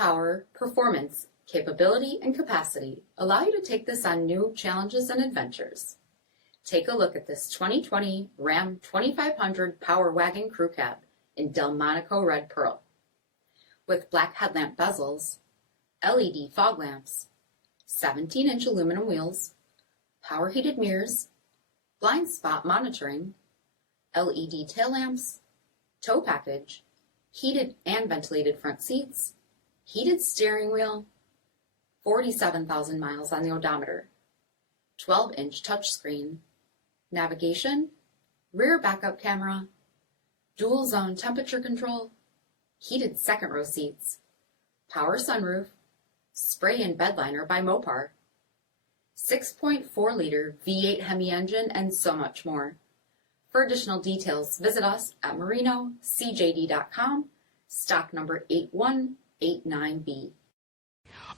Power, performance, capability, and capacity allow you to take this on new challenges and adventures. Take a look at this 2020 Ram 2500 Power Wagon Crew Cab in Delmonico Red Pearl. With black headlamp bezels, LED fog lamps, 17-inch aluminum wheels, power heated mirrors, blind spot monitoring, LED tail lamps, tow package, heated and ventilated front seats, heated steering wheel, 47,000 miles on the odometer, 12-inch touchscreen, navigation, rear backup camera, dual zone temperature control, heated second row seats, power sunroof, spray and bed liner by MOPAR, 6.4-liter V8 HEMI engine, and so much more. For additional details, visit us at marinocjd.com, stock number 8189B.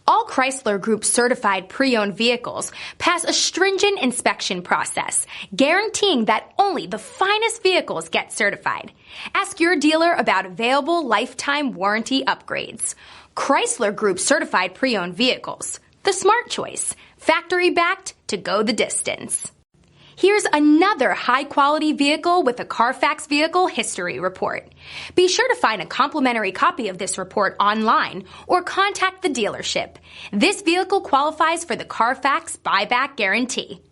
All Chrysler Group certified pre-owned vehicles pass a stringent inspection process, guaranteeing that only the finest vehicles get certified. Ask your dealer about available lifetime warranty upgrades. Chrysler Group certified pre-owned vehicles, the smart choice, factory backed to go the distance. Here's another high-quality vehicle with a CARFAX vehicle history report. Be sure to find a complimentary copy of this report online or contact the dealership. This vehicle qualifies for the CARFAX buyback guarantee.